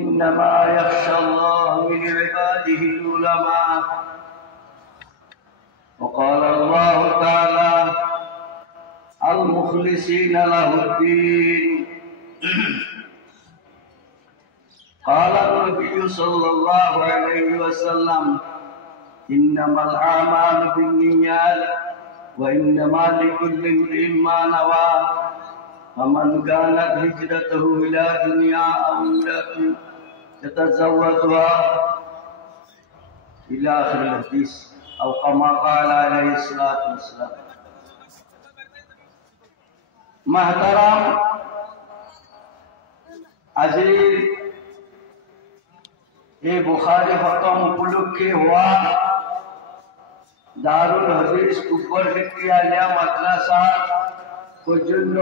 إنما يخشى الله من عباده العلماء. وقال الله تعالى المخلصين له الدين. قال النبي صلى الله عليه وسلم إنما الأعمال بالنيات وإنما لكل امرئ ما نوى فمن كانت هجرته إلى دنيا أو امرأة يتزوجها إلى آخر الحديث أو كما قال عليه الصلاة والسلام. محترم আজিৰ এই বুখাৰী খতম উপলক্ষে হোৱা দাৰুল হাদিস কুব্বৰ ফিক্ৰি আলিয়া মাদ্ৰাসা পৰ্যন্ত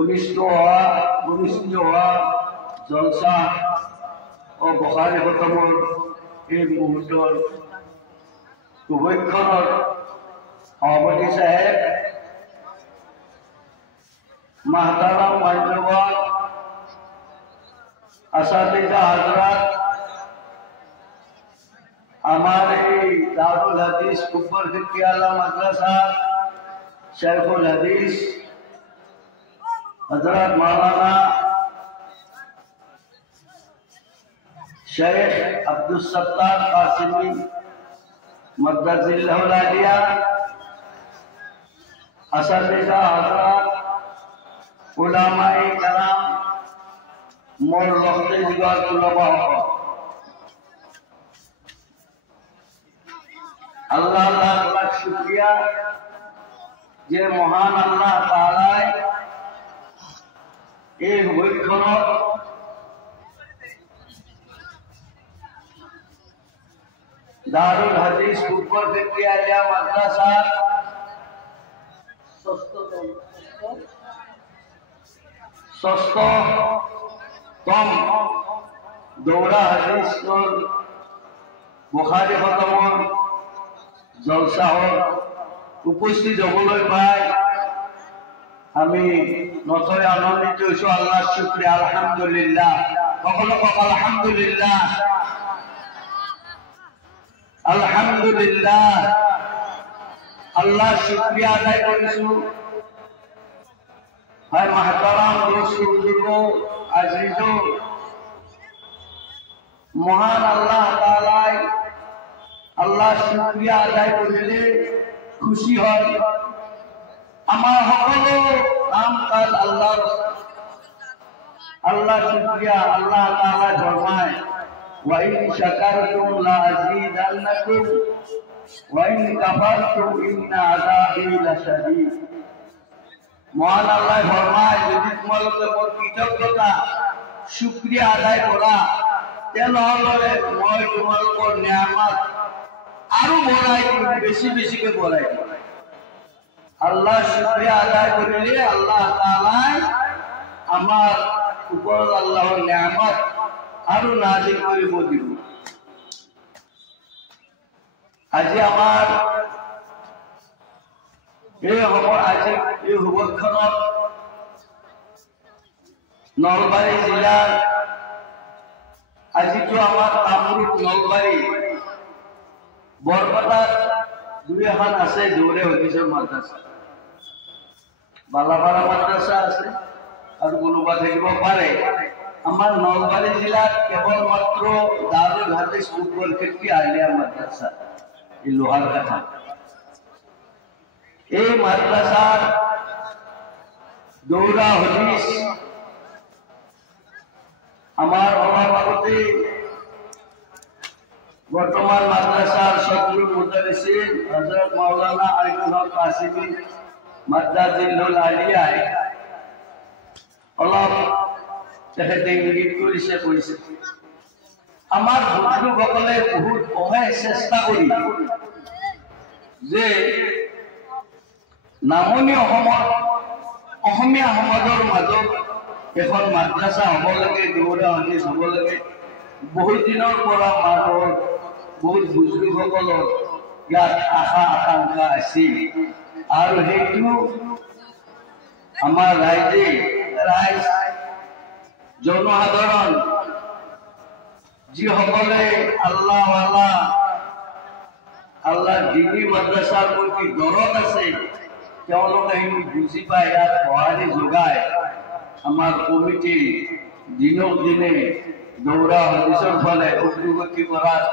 অনুষ্ঠিত হওয়া জলসা ও বুখাৰী খতমৰ এই মুহূৰ্তৰ শুভেচ্ছাৰ সভাপতি সাহেব, মাহতারাম মান্যবর আসাতিজা হযরত, আমার এই দারুল হাদিস কুব্বর ফিক্রি আলা মাদ্রাসা শেখুল হাদিস হযরত মাওলানা শেখ আব্দুল সত্তার কাসিমি মাদ্দাজিল্লাহুল আলিয়া, আসাতিজা হযরত, উলামায়ে কেরাম, মোর রক্তে জিগর তুলবা হক, আল্লাহ আল্লাহ লাখ শুকরিয়া যে মহান আল্লাহ তাআলাই এই বৈক্ষণত দারুল হাদিস কুব্বর ফিক্রি আলিয়া মাদ্রাসার ষষ্ঠতম দৌরা হাদিস বুখাৰী খতমৰ জলসাহত উপস্থিত হবলৈ পাই আমি নথৈ আনন্দিত হৈছো। আল্লাহ শুকৰিয়া, আলহামদুলিল্লাহ। সকলো কক আলহামদুলিল্লাহ, আলহামদুলিল্লাহ। আল্লাহ শুকৰিয়া আদায় কৰিছো। হয় মাহতাৰাম দোস্ত বুজুৰ্গ আজিজ, মহান আল্লাহ তাআলাই আল্লাহ শুকৰিয়া আদায় কৰিলে খুশি হয়। আমার সকলো কাম কাজ আল্লাহ শুকরিয়া। আল্লাহ তাআলা ফরমায় ওয়া ইন শাকারতুম লা আযীদান্নাকুম ওয়া ইন কাফারতুম ইন্না আযাবি লাশাদীদ। মহান আল্লাহ ফরমায় যদি তোমালোকে মোৰ কৃতজ্ঞতা শুকৰিয়া আদায় কৰা তেনেহলে মই তোমালোকৰ নিয়ামত আৰু বঢ়াই দিম, বেছি বেছিকৈ বঢ়াই দিম। আল্লাহ শুকৰিয়া আদায় কৰিলে আল্লাহ তাআলাই আমাৰ ওপৰত আল্লাহৰ নিয়ামত আৰু নাজিল কৰিব দিব। আজি আমাৰ এই শুভক্ষণত নলবাৰী জিলাৰ আজিতো আমাৰ কামৰূপ নলবাৰী বৰপেটাত দুই এখন আছে দৌৰে হদিছৰ মাদ্ৰাসা, বালাপাৰা মাদ্ৰাসা আছে আৰু কোনোবা থাকিব পাৰে। আমাৰ নলবাৰী জিলাত কেৱল মাত্ৰ দারুল হাদিস কুব্বর ফিক্রি আলিয়া মাদ্রাসা এই লোহার কাঠা। এই মাদ্রাসার দৌরা হদিস আমার সভাপতি বর্তমান মাদ্রাসার সদরুল মুদারিসিন হযরত মাওলানা আইনুল হক কাসিমি মাদ্দাজিল্লাহুল আলিয়ায় অলপ তেখেতে ইংগিত কৰিছে কৈছে আমাৰ বন্ধুসকলে বহুত অহে চেষ্টা কৰি যে নামনি অসমীয়া সমাজৰ মাজত এখন মাদ্ৰাসা হব লাগে, দৌৰা হদিস হব লাগে। বহুত দিনৰ পৰা মানুহৰ বহুত বুজুৰ্গসকলৰ ইয়াত আশা আকাংক্ষা আছিল আৰু সেইটো আমাৰ ৰাইজ জনসাধাৰণ যিসকলে আল্লাহৱালা আল্লাহ দিনী মাদ্ৰাছাৰ প্ৰতি দৰদ আছে তেওঁলোকে সেইবোৰ বুজি পায় ইয়াত সঁহাৰি যোগায় আমাৰ কমিটি দিনক দিনে দৌৰা হাদিছৰ ফালে অগ্ৰগতি কৰাত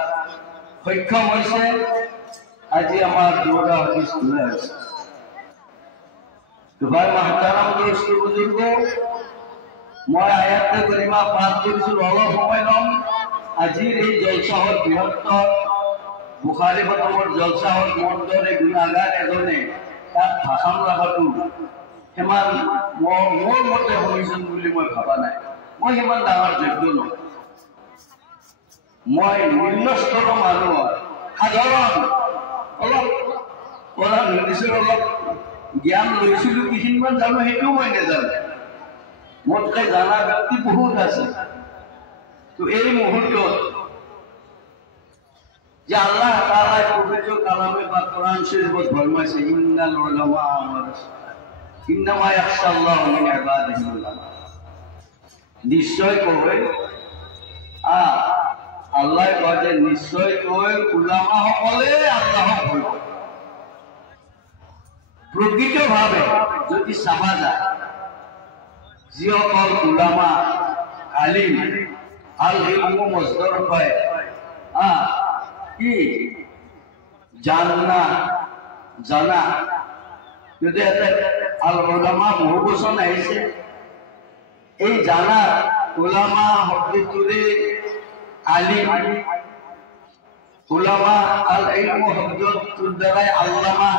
সক্ষম হৈছে আজি আমাৰ দৌৰা হাদিছ ওলাই আছে ভাই মাহতাৰাম দোস্ত বুজুৰ্গ মই আয়াতে কৰিমা পাঠ কৰিছোঁ অলপ সময় ল'ম আজিৰ এই জলচাহৰ বৃহত্তৰ বুখাৰী খতমৰ জলচাহৰ মন্দৰে গুণাগাৰ এজনে তাত ভাষণ ৰখাটো সিমান মোৰ মতে শুনিছোঁ বুলি মই ভবা নাই মই সিমান ডাঙৰ যোগ্য নহয় মই নিম্ন স্তৰৰ মানুহ সাধাৰণ অলপ পঢ়া নিৰ্দিষ্ট অলপ জ্ঞান লৈছিলোঁ কিখিনিমান জানো সেইটোও মই নাজানো মোতকৈ জানা ব্যক্তি বহুত আছে তো এই মুহূৰ্তত যে আল্লাহ তাআলাই পবিত্র কালামে বা কোরআন শরীফত ফরমাইছে ইন্নাল উলামা ইন্নামা ইয়াখশাল্লাহু মিন ইবাদিহিল উলামা নিশ্চয় কয় আল্লাহ কয় যে নিশ্চয় কয় উলামা সকলে আল্লাহক ভয় কৰে প্ৰকৃতভাৱে যদি চাবা যায় যিসকল উলামা আলিম আল ইলমু মজদুৰ হয় কি জানা জানা যদি এটা আল উলামা বহু বচন আহিছে এই জানা উলামা শব্দটোৰে আলিম উলামা আল ইলমু শব্দটোৰ দ্বাৰাই আল্লামা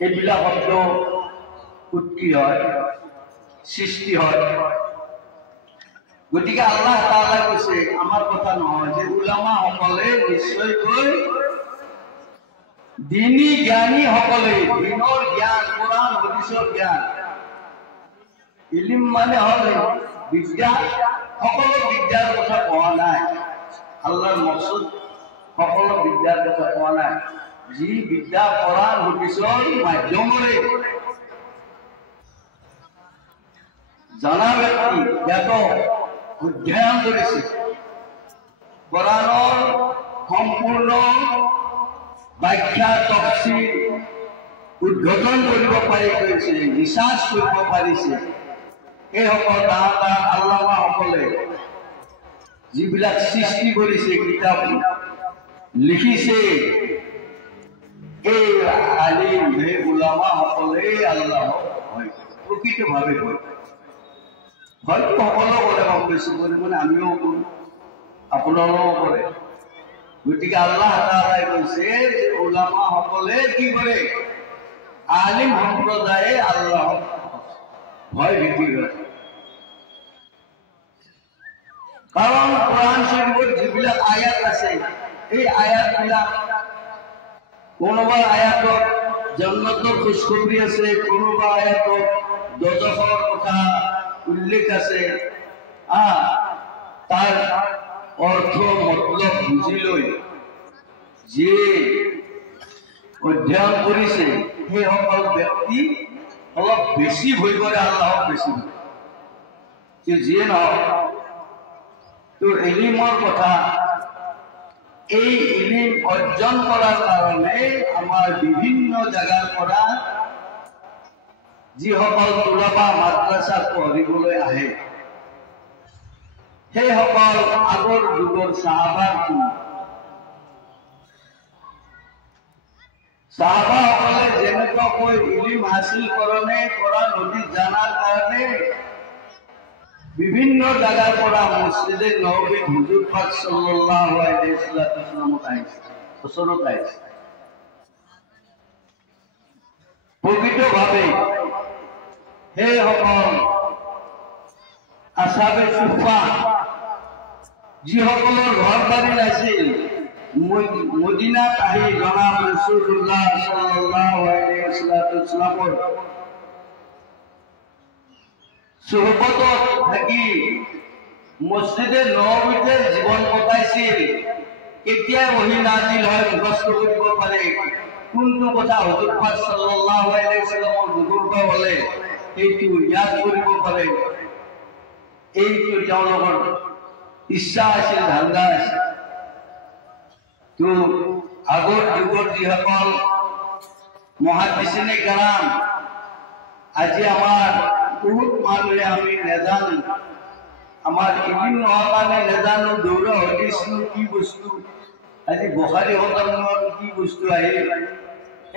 এইবিলাক শব্দ উৎপত্তি হয় সৃষ্টি হয় গতিকে আল্লাহ তাআলা কৈছে আমাৰ কথা নহয় যে উলামা সকলে নিশ্চয়কৈ দিনী জ্ঞানী সকলে দিনৰ জ্ঞান কোৰআন হাদিছৰ জ্ঞান ইলম মানে হ'ল বিদ্যা সকলো বিদ্যাৰ কথা কোৱা নাই আল্লাহৰ মকসুদ সকলো বিদ্যাৰ কথা কোৱা নাই যি বিদ্যা কোৰআন হাদিছৰ মাধ্যমেৰে জানা ব্যক্তি জ্ঞাত অধ্যয়ন কৰিছে কোৰআনৰ সম্পূৰ্ণ ব্যাখ্যা তফসিল উদ্ঘাটন কৰিব পাৰি গৈছে ৰিচাৰ্চ কৰিব পাৰিছে এইসকল ডাঙৰ আল্লামা সকলে যিবিলাক সৃষ্টি কৰিছে কিতাপ লিখিছে এই আলিম হে উলামা সকলে আল্লাহক ভয় প্ৰকৃতভাৱে ভয় হয়তো সকলো কৰে কম বেছি পৰিমাণে আমিও কৰোঁ আপোনালোকেও কৰে গতিকে আল্লাহ তাআলাই কৈছে যে উলামা সকলে কি কৰে আলিম সম্প্ৰদায়ে আল্লাহক ভয় ভীতি কৰে কাৰণ কোৰআন শৰীফৰ যিবিলাক আয়াত আছে এই আয়াতবিলাক কোনোবা আয়াতত জান্নাতৰ খুশখবৰি আছে কোনোবা আয়াতত দোজখৰ কথা উল্লেখ আছে তাৰ অৰ্থ মতলব বুঝি লৈ যে অধ্যয়ন কৰিছে সেই সকল ব্যক্তি অলপ বেছি ভয় কৰে আল্লাহক বেছি যে যিয়ে নহওক তো ইলিমৰ কথা এই ইলিম অৰ্জন কৰাৰ কাৰণে আমাৰ বিভিন্ন জাগাৰ পৰা যিসকল তুলাবা মাদ্ৰাছাত পঢ়িবলৈ আহে সেইসকল আগৰ যুগৰ সাহাবাসকলে যেনেকৈ ইলিম হাসিল কৰে কোৰআন হাদিছ জানাৰ কাৰণে বিভিন্ন জাগাৰ পৰা মছজিদে নবৱীত হুজুৰ পাক সাল্লাল্লাহু আলাইহি ওয়াসাল্লামত আহিছে ওচৰত আহিছে প্ৰকৃতভাৱে সেইসকল আসাবে সুফা যিসকলৰ ঘৰ বাৰী আছিল মদিনাত আহি জনাব ৰাসূলুল্লাহ সাল্লাল্লাহু আলাইহি ওয়াসাল্লামৰ সুহবতত থাকি মছজিদে নবৱীতে জীৱন কটাইছিল কেতিয়া ওহী নাজিল হয় মুখস্থ কৰিব পাৰে কোনটো কথা হুজুৰ পাক সাল্লাল্লাহু আলাইহি ওয়াসাল্লামৰ মুখৰ পৰা হ'লে এইটো ইয়াদ কৰিব পাৰে এইটো তেওঁলোকৰ ইচ্ছা আছিল, ধান্দা আছিল। তো আগৰ যুগৰ যিসকল মহাদিসিনে কালাম আজি আমাৰ বহুত মানুহে আমি নেজানো, আমাৰ ইলিম নোহোৱাৰ কাৰণে নেজানো দৌৰা হদিছনো কি বস্তু, আজি বুখাৰী খতমৰ কি বস্তু আহিল,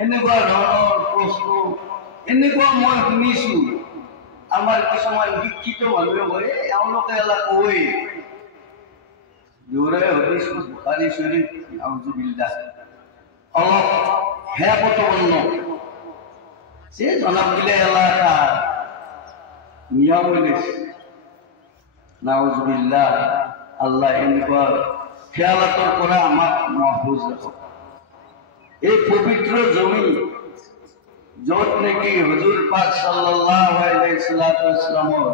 এনেকুৱা ধৰণৰ প্ৰশ্ন এনেকুৱা মই শুনিছো। আমাৰ কিছুমান শিক্ষিত মানুহে কয় এওঁলোকে এলা কয় দৌৰা হদিছ বুখাৰী শৰীফ নাউজুবিল্লাহ অলপ হেয়া পতবন্ন সে জনাব দিলে এলাকা নিয়ম হয়েছে। নাউজুবিল্লাহ আল্লাহ এনেকুৱা খেয়ালাতৰ পৰা আমাক মহফুজ ৰাখক। এই পবিত্ৰ জমি য'ত নেকি হুজুৰ পাক সাল্লাল্লাহু আলাইহি ওয়াসাল্লামৰ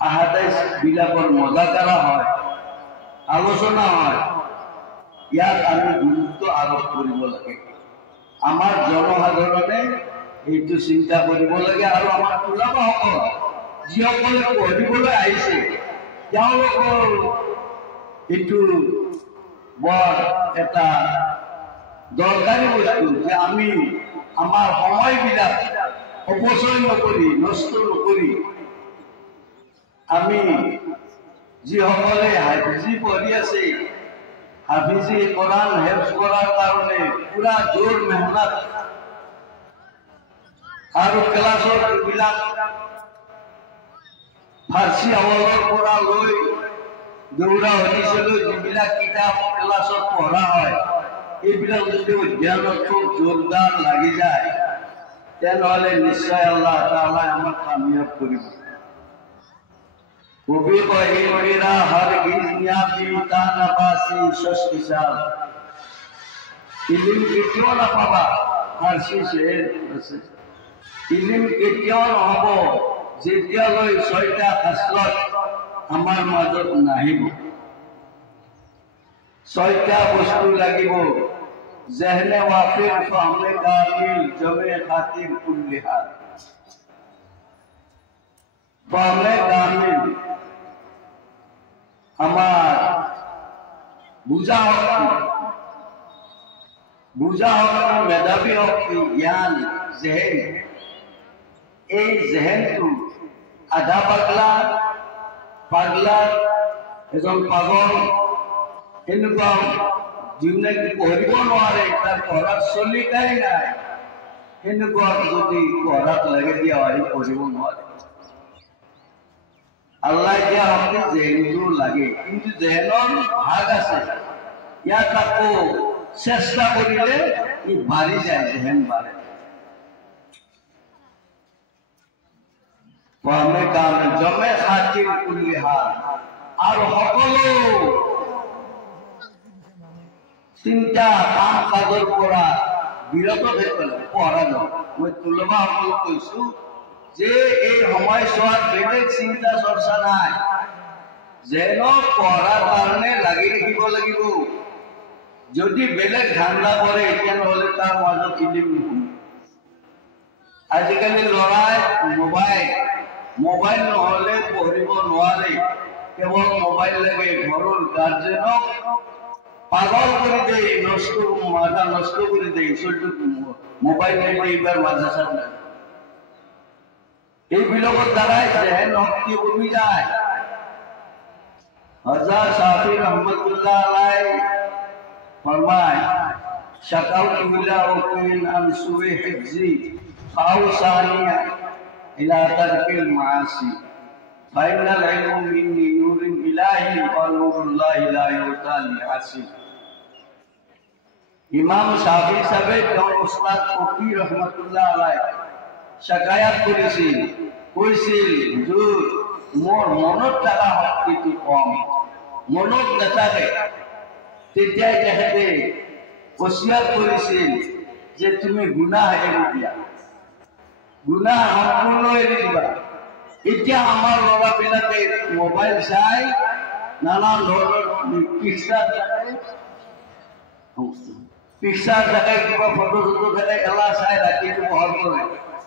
আহাদিস বিলাকৰ মজাকাৰা হয়, আলোচনা হয়, ইয়াত আমি গুৰুত্ব আৰোপ কৰিব লাগে। আমাৰ জনসাধাৰণে এইটো চিন্তা কৰিব লাগে আৰু আমাৰ ওলামাসকল যিসকলে পঢ়িবলৈ আহিছে তেওঁলোকৰ এইটো বৰ এটা দৰকাৰী বস্তু যে আমি আমাৰ সময়বিলাক অপচয় নকৰি, নষ্ট নকৰি আমি যিসকলে হাফিজি পঢ়ি আছে হাফিজি কোৰআন হেফজ কৰাৰ কাৰণে পুৰা জোৰ মেহনত আৰ ক্লাসৰ বিলাক ফাৰ্সি আওয়ালৰ পৰা লৈ দৌৰা হদিছলৈ যিবিলাক কিতাপ ক্লাছত পঢ়া হয় এইবিলাক যদি অধ্যয়নত খুব জোৰদাৰ লাগি যায় তেনেহ'লে নিশ্চয় আল্লাহ তাআলা আমাক কামিয়াব কৰিব। কবি কহি মৰিৰা হৰগিজ ন্যাপি তানাবাসি শস্তিশাল ইলিম কেতিয়াও নাপাবা। ফাৰ্চী শেৰ আছে, ইলিম কেতিয়াও নহ'ব যেতিয়ালৈ ছয়টা খাছলত আমাৰ মাজত নাহিব। ছয়টা বস্তু লাগিব, জেহনে ৱাফিৰ, ফাহমে কামিল, জমে খাতিৰ কুল্লি হাল। ফাহমে কামিল আমার বুঝা শক্তি, মেধাবী শক্তি, জ্ঞান, জেহেন। এই জেহেনটো আধা পাগলা এজন পাগল এনেকুৱা যোনে পঢ়িব নোৱাৰে, তাৰ পঢ়াৰ চলিকাই নাই, এনেকুৱা যদি পঢ়াত লাগি দিয়া হয় পঢ়িব নোৱাৰে। আল্লাহ দিয়া শক্তি জেহেনটো লাগে, কিন্তু জেহেনৰ ভাগ আছে, ইয়াত আকৌ চেষ্টা কৰিলে ই বাঢ়ি যায়, জেহেন বাঢ়ে। ফাহমে কামিল, জমে খাতিৰ কুল্লি হাল, আৰু সকলো চিন্তা কাম কাজৰ পৰা বিৰত থাকিব লাগে। পঢ়া যাওক, মই তুলবাসকলক কৈছো যে এই সময়ছোৱাত বেলেগ চিন্তা চৰ্চা নাই, যেন পঢ়াৰ কাৰণে লাগি থাকিব লাগিব। যদি বেলেগ ধান্দা কৰে তেনেহ'লে তাৰ মাজত ইলিম নহয়। আজিকালি ল'ৰাই মোবাইল নহ'লে পঢ়িব নোৱাৰে, কেৱল মোবাইল লাগে। ঘৰৰ গাৰ্জেনক পাগল কৰি দিয়ে, মাথা নষ্ট কৰি দিয়ে, মোবাইল নিলে এইবাৰ মাদ্ৰাসাত নাই। এইবিলাকৰ দ্বাৰাই জেহেন শক্তি কমি যায়। হযরত শাফি রহমতুল্লাহ আলাইহি ফরমায় শাকাউতু ইলা উকিন আন সুই হিফজি ফাউসানিয়া ইলা তারকিল মাআসি ফাইনাল ইলমু মিন্নি নূরুন ইলাহি ওয়া নূরুল্লাহি লা ইউতা লিআসি। ইমাম শাফি সাহেব তেওঁৰ উস্তাদ ফকিৰ ৰহমতুল্লাহ আলাইহি শাকায়াত কৰিছিল, কৈছিল হুজুৰ মোৰ মনত থকা শক্তিটো কম, মনত নাথাকে। তেতিয়াই তেখেতে ওসিয়াত কৰিছিল যে তুমি গুনাহ এৰি দিয়া, গুনাহ সম্পূৰ্ণ এৰি দিবা। এতিয়া আমাৰ ল'ৰাবিলাকে মোবাইল চাই নানান ধৰণৰ পিকচাৰ থাকে, কিবা ফটো থাকে, এলা চাই ৰাতিটো পোহৰ কৰে,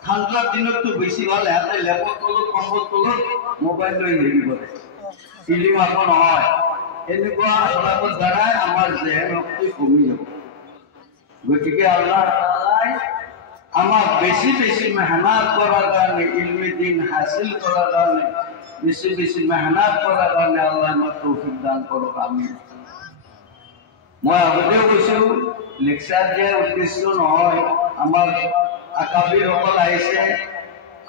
ঠাণ্ডাৰ দিনততো বেছি ভাল সিহঁতে লেপৰ তলত কম্বৰ তলত মোবাইল লৈ হেৰি কৰে ফিল্ম আকৌ নহয় এনেকুৱা চলাবৰ দ্বাৰাই আমাৰ জেহেন শক্তি কমি যাব গতিকে আল্লাহ তাআলাই আমাক বেছি বেছি মেহনত কৰাৰ কাৰণে ইলমি দিন হাসিল কৰাৰ কাৰণে বেছি বেছি মেহনত কৰাৰ কাৰণে আল্লাহ আমাক তৌফিক দান কৰক আমিন মই আগতেও কৈছোঁ লেকচাৰ দিয়াৰ উদ্দেশ্য নহয় আমাৰ আকাবিৰসকল আহিছে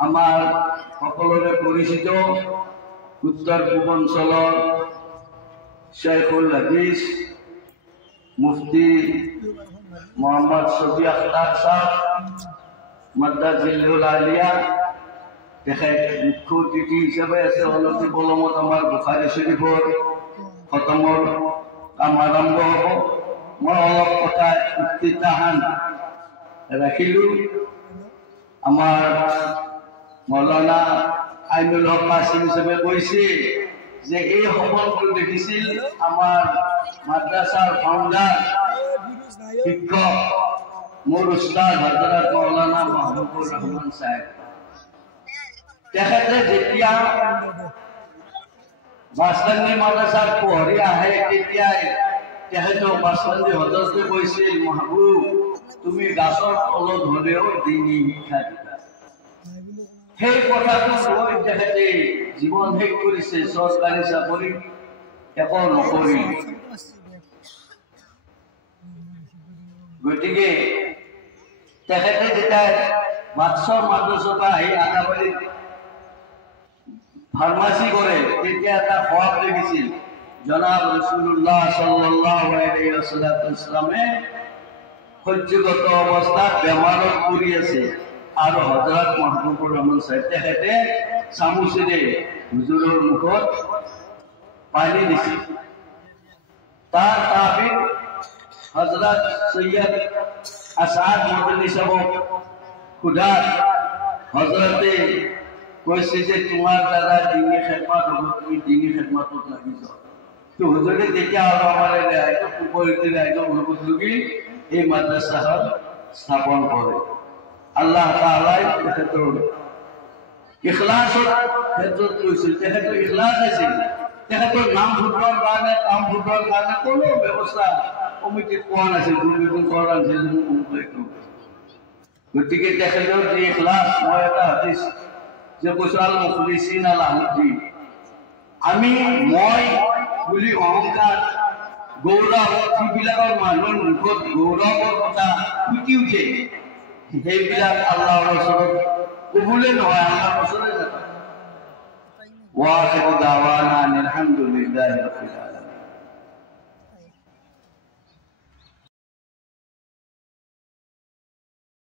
আমাৰ সকলোৰে পৰিচিত উত্তৰ পূৰ্বাঞ্চলৰ শ্বেখুল হাদিছ মুফতি মোহাম্মদ শফি আখতাৰ সাহেব মাদ্দাজিল্লুল আলিয়া তেখেত মুখ্য অতিথি হিচাপে আছে অলপি বলমত আমাৰ বুখাৰী শৰীফৰ খতমৰ কাম আৰম্ভ হ'ব মই অলপ কথা ইফতিতাহান ৰাখিলোঁ আমাৰ মৌলানা আইনুল হক কাছিম হিচাপে কৈছে যে এই সফলটো দেখিছিল আমাৰ মাদ্ৰাছাৰ ফাউণ্ডাৰ শিক্ষক মোৰ উস্তাদ হযৰত মৌলানা মাহবুবুৰ ৰহমান সাহেব তেখেতে যেতিয়া বাছলান্দি মাদ্ৰাছাত পঢ়ি আহে তেতিয়াই তেখেতক বাছলান্দি হযৰতে কৈছিল মাহবুব তুমি গাছৰ তলত হ'লেও দিনী শিক্ষা দিবা সেই কথাটো লৈ তেখেতে জীৱন শেষ কৰিছে চৰকাৰী চাকৰি একো নকৰি গতিকে তেখেতে যেতিয়া বাক্সৰ মাদ্ৰাছাৰ পৰা আহি আদাবাৰীত ফাৰ্মাচী কৰে তেতিয়া এটা খোৱাব দেখিছিল জনাব ৰাসূলুল্লাহ সাল্লাল্লাহু আলাইহি ওয়াসাল্লামে সহ্যগত অৱস্থাত বেমাৰত পৰি আছে আৰু হযৰত মাহবুবুৰ ৰহমান সাহেব তেখেতে চামুচেৰে হুজুৰৰ মুখত পানী দিছিল তাৰ তাবিদ হযৰত সৈয়দ আসাদ মদনী সাহেব খুদাত হযৰতে কৈছে যে তোমাৰ দ্বাৰা দিনী খেদমত হ'ব তুমি দিনী খেদমতত লাগি যাও তো হুজুৰে তেতিয়া আৰু আমাৰ ৰাইজক উপৰিতে ৰাইজক অনুপযোগী এই মাদ্ৰাছাখন স্থাপন কৰে আল্লাহ তাআলাই তেখেতৰ ইখলাসৰ ক্ষেত্ৰত কৈছিল তেখেতৰ ইখলাস আছিল তেখেতৰ নাম ফুটৰ কাৰণে কাম ফুটৰ কাৰণে কোনো ব্যৱস্থা কমিটিত পোৱা নাছিল দুৰ্নীতি কৰা নাছিল গতিকে তেখেতৰ যি ইখলাস মই এটা হাদিছ যে কৈছোঁ আল মুখলিছিন আল আহমদী আমি মই বুলি অহংকাৰ গৌৰৱ যিবিলাকৰ মানুহৰ মুখত গৌৰৱৰ কথা ফুটি উঠে সেইবিলাক আল্লাহৰ ওচৰত কবুলে নহয় আল্লাহৰ ওচৰতে নাথাকে ওয়া আখিৰু দাৱানা আলহামদুলিল্লাহি ৰাব্বিল আলামিন।